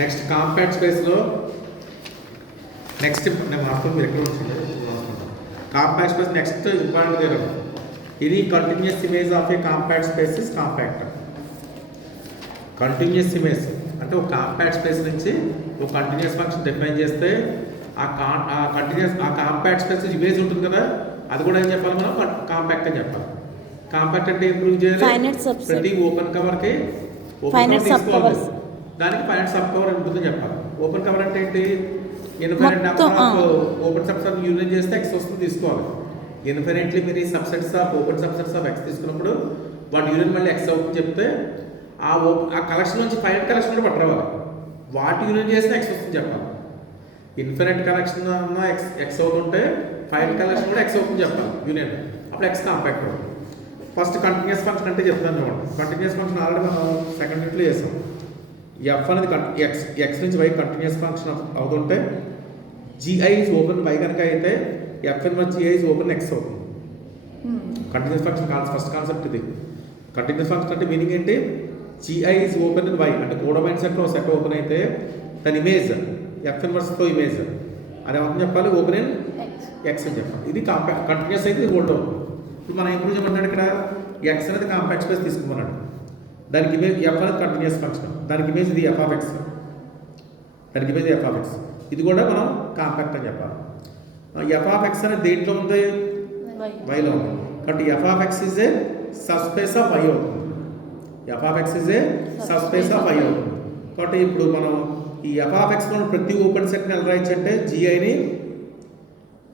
Next compact స్పేస్లో next నేను మాత్రం మీరు ఎక్కడ వచ్చింది compact space next important theorem. ఇది continuous image of a compact space is compact. Continuous image అంటే ఒక కాంపాక్ట్ స్పేస్ నుంచి ఒక కంటిన్యూస్ ఫంక్షన్ డిఫైన్ చేస్తే ఆ కాంపాక్ట్ స్పేస్ ఇమేజ్ ఉంటుంది కదా, అది కూడా ఏం చెప్పాలి మనం కాంపాక్ట్ అని చెప్పాలి. కాంపాక్ట్ అంటే ఇంప్రూవ్ చేయాలి ప్రతి ఓపెన్ కవర్కి తీసుకోవాలి, దానికి ఫైనైట్ సబ్ కవర్ ఉంటుందని చెప్పాలి. ఓపెన్ కవర్ అంటే ఏంటి? Infinite number of open subset union చేస్తే ఎక్స్ వస్తుంది తీసుకోవాలి. ఇన్ఫైనైట్లీ మీరు ఈ subsets of open subsets of X తీసుకున్నప్పుడు వాటి యూనియన్ మళ్ళీ ఎక్స్ అవుతుంది చెప్తే ఆ కలెక్షన్ నుంచి ఫైనైట్ కలెక్షన్ కూడా పట్టరావాలి. వాటి యూనియన్ చేస్తే ఎక్స్ వస్తుంది చెప్పాలి. ఇన్ఫైనైట్ కలెక్షన్ ఎక్స్ అవుతుంటే ఫైనైట్ కలెక్షన్ కూడా ఎక్స్ అవుతుంది చెప్పాలి యూనియన్, అప్పుడు x compact. First continuous function అంటే చెప్తాను చూడండి. కంటిన్యూస్ ఫంక్షన్ ఆల్రెడీ మనం సెకండ్ యూనిట్లో చేసాం. ఎఫ్ అనేది ఎక్స్ నుంచి వై కంటిన్యూస్ ఫంక్షన్ అవుతుంటే జిఐ ఈజ్ ఓపెన్ వై కనుక అయితే f inverse G I is open x అవుతుంది. కంటిన్యూస్ ఫంక్షన్ ఫస్ట్ కాన్సెప్ట్ ఇది. కంటిన్యూస్ ఫంక్షన్ అంటే మీనింగ్ ఏంటి? G I is open in y అంటే కోడోమైన్ సెట్లో సెట్ ఓపెన్ అయితే దాని ఇమేజ్ ఎఫ్ ఇన్వర్స్తో ఇమేజ్ అది ఏమని చెప్పాలి? ఓపెన్ ఇన్ ఎక్స్ అని చెప్పాలి. ఇది కంటిన్యూస్ అయితే ఇది హోల్డ్ అవుతుంది. ఇప్పుడు మనం ఇంప్రూవ్ చేయమన్నాడు ఇక్కడ ఎక్స్ అనేది కాంపాక్ట్ స్పేస్ తీసుకున్నాడు, దానికి ఇమేజ్ ఎఫ్ అనేది కంటిన్యూస్ ఫంక్షన్, దానికి ఇమేజ్ ఇది ఎఫ్ ఆఫ్ ఎక్స్, దానికి ఇమేజ్ ఎఫ్ ఆఫ్ ఎక్స్, ఇది కూడా మనం కాంపాక్ట్ అని చెప్పాలి. ఎఫ్ ఆఫ్ ఎక్స్ అనేది దేంట్లో ఉంది? వైలో ఉంది. కాబట్టి F of X is a sub space of Y అవుతుంది. F of X is a sub space of Y అవుతుంది. కాబట్టి ఇప్పుడు మనం ఈ ఎఫ్ ఆఫ్ ఎక్స్ మనం ప్రతి ఓపెన్ సెట్ని ఎలా రాయొచ్చు అంటే జిఐని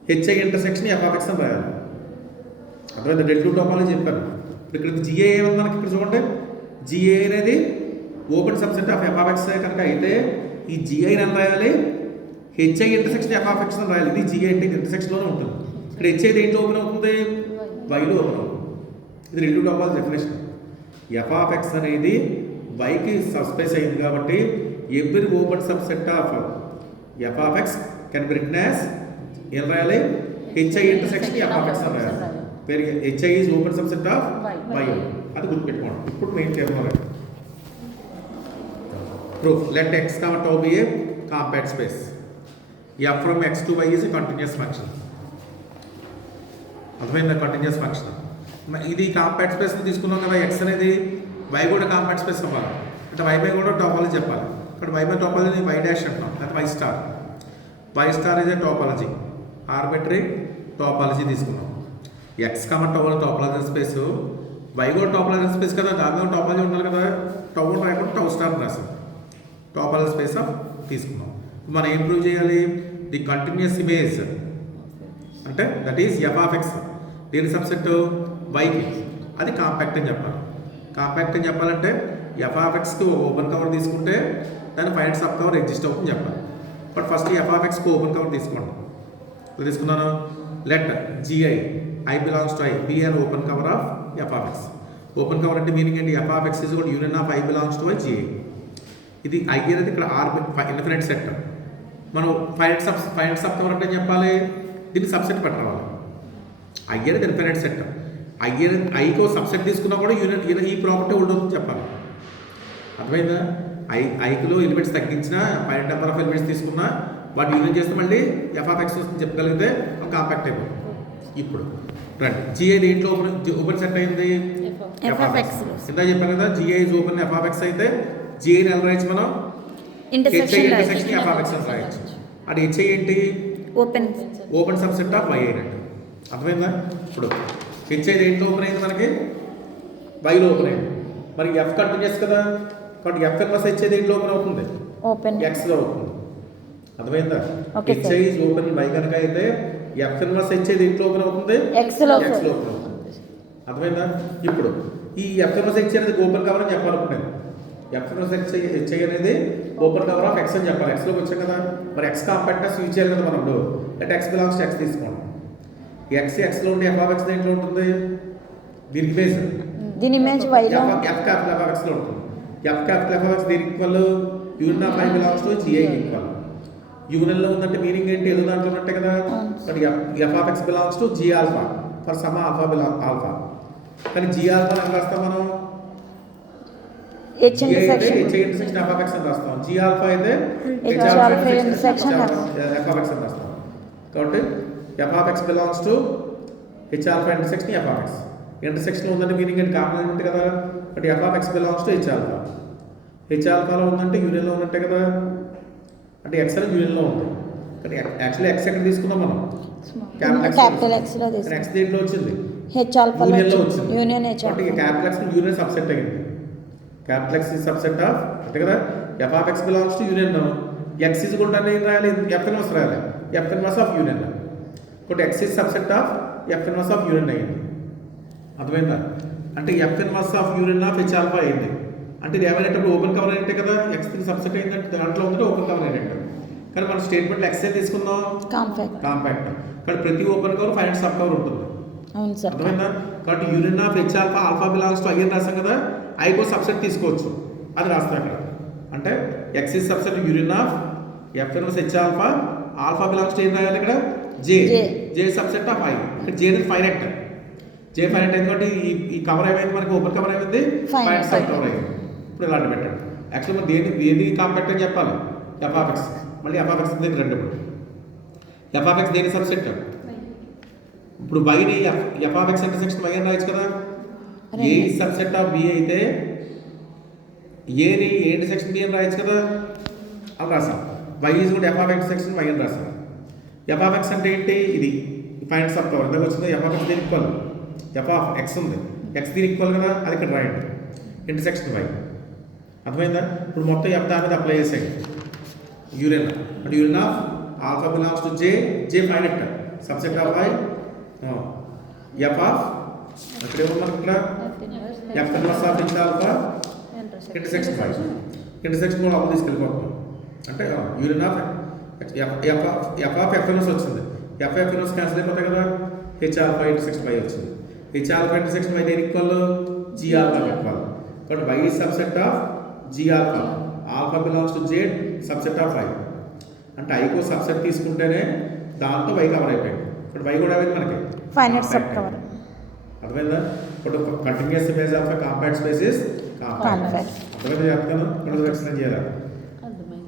H I intersection F of X అని రాయాలి. అర్థమైంది? డెల్టూ టోపాలజీ చెప్పాను. ఇప్పుడు ఇక్కడ జిఐ ఏమన్నా మనకి ఇక్కడ చూడండి, జిఐ అనేది open subset of F of x కనుక అయితే ఈ జిఐని అని రాయాలి, H I intersection F of X అని రాయాలి. ఇది జిఐ అంటే ఇంటర్సెక్షన్లోనే ఉంటుంది. ఇక్కడ హెచ్ఐ దేంట్లో ఓపెన్ అవుతుంది? వైలో ఓపెన్ అవుతుంది. ఇది డెల్టూ topology definition. F of X అనేది వైకి సబ్స్పేస్ అయింది కాబట్టి every open subset of F of X can be written as ఏం రాయాలి? H I intersection F of X అని రాయాలి. పేరు H I is open subset of Y, అది గుర్తుపెట్టుకోండి. ఇప్పుడు మెయిన్ తీర్మానం proof let X comma tau be a compact space. F from X to Y is a continuous function. అర్థమైందా? Continuous function. ఇది compact space తీసుకున్నాం కదా, ఎక్స్ అనేది వై కూడా కాంపాక్ట్ స్పేస్ అవ్వాలి అంటే వై బై కూడా టోపాలజీ చెప్పాలి. ఇక్కడ Y by topology Y dash అంటున్నాం, అది Y star. Y star is a topology, arbitrary topology తీసుకున్నాం. X comma topology space, Y కూడా టోపాలజీ స్పేస్ కదా, దాని టోపాలజీ ఉండాలి కదా, టౌ రాయకుండా టౌ స్టార్ రాసాం. టోపాలజీ స్పేస్ ఆఫ్ తీసుకున్నాం. మనం ఏం ప్రూవ్ చేయాలి? ది కంటిన్యూస్ ఇమేజ్ అంటే that is F of X దీని సబ్సెట్ వైకి, అది కాంపాక్ట్ అని చెప్పాలి. కాంపాక్ట్ అని చెప్పాలంటే ఎఫ్ ఆఫ్ ఎక్స్కి ఓపెన్ కవర్ తీసుకుంటే దాని ఫైనైట్ సబ్ కవర్ ఎగ్జిస్ట్ అవుతుంది చెప్పాలి. బట్ ఫస్ట్ ఎఫ్ ఆఫ్ ఎక్స్కి ఓపెన్ కవర్ తీసుకోండి. తీసుకున్నాను. Let G I I belongs to I be an open cover of F of X. Open cover అంటే మీనింగ్ ఏంటి? ఎఫ్ ఆఫ్ ఎక్స్ ఇస్ కూడా union of I belongs to I G I. ఇది I అనేది ఇక్కడ infinite set. మనం finite sub cover అంటే చెప్పాలి దీన్ని సబ్సెట్ పెట్టరావాలి. ఐ అనేది ఇన్ఫినైట్ సెట్. ఐకి సబ్సెట్ తీసుకున్నా కూడా యూనియన్ ఈ ప్రాపర్టీ ఉండదు చెప్పాలి. అర్థమైందా? ఐకిలో ఎలిమెంట్స్ తగ్గించినా ఫైనైట్ నెంబర్ ఆఫ్ ఎలిమెంట్స్ తీసుకున్నా వాటి యూనియన్ చేస్తే మళ్ళీ ఎఫ్ ఆఫ్ ఎక్స్ వస్తుంది చెప్పగలిగితే కాంపాక్ట్ అయిపోతుంది. ఇప్పుడు రండి, జిఐ దేంట్లో ఓపెన్ సెట్ అయింది? F of x. ఇందా చెప్పాను కదా, G I is open f of x అయితే జిఐని ఎలా రాయొచ్చు మనం? H I intersection F of X అని రాయొచ్చు. అది హెచ్ఐ ఏంటి? ఓపెన్ సబ్సెట్ ఆఫ్ వై అయినట్టు. అర్థమైందా? ఇప్పుడు హెచ్ఐ దేంట్లో ఓపెన్ అయింది మనకి? వైలో ఓపెన్ అయింది. మరి ఎఫ్ కంటిన్యూస్ కదా, కాబట్టి ఎఫ్ ఇన్వర్స్ హెచ్ఐ దేంట్లో ఓపెన్ అవుతుంది? ఎక్స్లో అవుతుంది. అర్థమైందా? హెచ్ఐ ఈజ్ ఓపెన్ వై కనుక అయితే ఎఫ్ ఇన్వర్స్ హెచ్ఐ దేంట్లో ఓపెన్ అవుతుంది? ఎక్స్లో ఓపెన్ అవుతుంది. అర్థమైందా? ఇప్పుడు ఈ ఎఫ్ ఇన్వర్స్ హెచ్ఐ అనేది ఓపెన్ కవర్ అని చెప్పాలనుకున్నాను. ఎఫ్ ఇన్వర్స్ హెచ్ఐ అనేది ఓపెన్ కవర్ ఆఫ్ ఎక్స్ అని చెప్పాలి. ఎక్స్లోకి వచ్చాం కదా, మరి ఎక్స్ కాంపాక్ట్నెస్ యూజ్ చేయాలి కదా మనం. అంటే ఎక్స్ బిలాంగ్స్ టు ఎక్స్ తీసుకోండి. ఎక్స్లో ఉండే ఎఫ్ ఆఫ్ ఎక్స్ దేంట్లో ఉంటుంది? దీని ఇమేజ్ దీని ఇమేజ్ వైలో ఎఫ్ క్యాపిటల్ ఎఫ్ ఆఫ్ ఎక్స్లో ఉంటుంది. F capital F of X దీనికి equal union of I belongs to జిఐకి ఈక్వల్. యూనియన్లో ఉందంటే మీనింగ్ ఏంటి? ఏదో దాంట్లో ఉన్నట్టే కదా. But F of X belongs to G alpha for some alpha belong alpha. కానీ జి ఆల్ఫా అని రాస్తాం మనం H intersection. H intersection F of X అని రాస్తాం. జీ ఆల్ఫా అయితే H alpha intersection F of X అని రాస్తాం. కాబట్టి F of X belongs to H alpha intersection F of X. Intersection ఉందంటే మీనింగ్ ఏంటి? కాంప్లిమెంట్ కదా. But F of X belongs to H alpha. H ఆల్ఫాలో ఉందంటే యూనియన్లో ఉన్నట్టే కదా. అంటే ఎక్స్ అనేది యూనియన్లో ఉంది. కానీ యాక్చువల్లీ ఎక్స్ ఎక్కడ తీసుకున్నాం మనం? క్యాపిటల్ ఎక్స్ లో కానీ ఎక్స్ దేంట్లో వచ్చింది? హెచ్ ఆల్ఫా యూనియన్లో వచ్చింది. యూనియన్ హెచ్ కాబట్టి క్యాపిటల్ ఎక్స్ యూనియన్ సబ్సెట్ అయ్యింది. Capital X is subset of అంతే కదా. F of X belongs to union. X is కూడా ఏం రాయాలి? ఎఫ్ ఇన్వర్స్ రాయాలి. F inverse of union. కాబట్టి X is subset of F inverse of union అయ్యింది. అర్థమైందా? అంటే F inverse of union of H alpha అయింది. అంటే ఇది ఏమైనప్పుడు ఓపెన్ కవర్ అయినట్టే కదా. ఎక్స్ సబ్సెట్ అయిందంటే దాంట్లో ఉందంటే ఓపెన్ కవర్ అయినట్టు. కానీ మన స్టేట్మెంట్లో ఎక్స్ ఏ తీసుకుందాం కాంపాక్ట్. కానీ ప్రతి open cover final sub cover ఉంటుంది. అవును సార్. అర్థమైందా? కాబట్టి union of H alpha alpha belongs to I అని రాసాం కదా. ఐకో సబ్సెట్ తీసుకోవచ్చు, అది రాస్తాం ఇక్కడ. అంటే X is subset union of F inverse H alpha alpha belongs to ఏం రాయాలి ఇక్కడ? జే సబ్సెట్ ఆఫ్ ఐ. ఇక్కడ జే అనేది ఫైనట్. జే ఫైనట్ అయింది కాబట్టి ఈ కవర్ ఏమైంది మనకి? ఓపెన్ కవర్ ఏమైంది? ఫైనట్ సబ్ కవర్ అయింది. ఇప్పుడు ఇలాంటి పెట్టండి. యాక్చువల్ మనం ఏది కాంపాక్ట్ అని చెప్పాలి? F of X. మళ్ళీ ఎఫ్ ఆఫ్ ఎక్స్ దగ్గర రండి. ఇప్పుడు ఎఫ్ ఆఫ్ ఎక్స్ దేని సబ్సెట్? ఇప్పుడు వైని F of X intersection Y అని రాయొచ్చు కదా. ఏ సబ్సెట్ ఆఫ్ బి అయితే ఏని ఏ ఇంటర్సెక్షన్ బి అని రాయొచ్చు కదా. అలా రాసాం. వై ఈజ్ కూడా f of x section y అని రాసాం. ఎఫ్ ఆఫ్ ఎక్స్ అంటే ఏంటి? ఇది ఫైనల్ సబ్ కవర్ దగ్గర వచ్చింది. ఎఫ్ ఆఫ్ ఎక్స్ దీనికి ఈక్వల్. ఎఫ్ ఆఫ్ ఎక్స్ ఉంది, ఎక్స్ దీనికి ఈక్వల్ కదా. అది ఇక్కడ రాయండి. Intersection y. అర్థమైందా? ఇప్పుడు మొత్తం ఎఫ్ దాని మీద అప్లై చేసేయండి. యూనియన్ అంటే union of alpha belongs to J finite subset of Y F of ఇక్కడ ఏమన్నారు? ఇక్కడ F inverse of H alpha intersection Y. Intersection కూడా అప్పుడు తీసుకెళ్ళిపోతున్నాం. అంటే union of F of F inverse వచ్చింది. ఎఫ్ ఇన్వర్స్ క్యాన్సిల్ అయిపోతాయి కదా. హెచ్ ఆల్ఫా ఇంటర్సెక్షన్ వై వచ్చింది. హెచ్ ఆల్ఫా ఇంటర్సెక్షన్ వై దేనికి ఈక్వల్? G alpha equal. కాబట్టి Y is subset of G alpha. Alpha belongs to J subset of I. అంటే iQOO subset తీసుకుంటేనే దాంతో why cover అయిపోయింది. ఇప్పుడు వై కూడా అయింది మనకి ఫైనల్ సబ్ కవర్. అర్థమైందా? ఇప్పుడు continuous space of compact space is compact. అర్థమైందా? చెప్తాను. ఇప్పుడు ఎక్స్ప్లెయిన్ చేయాలి.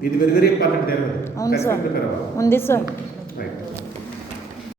ఇది వెరీ వెరీ ఇంపార్టెంట్. అవును సార్. ఉంది సార్. రైట్.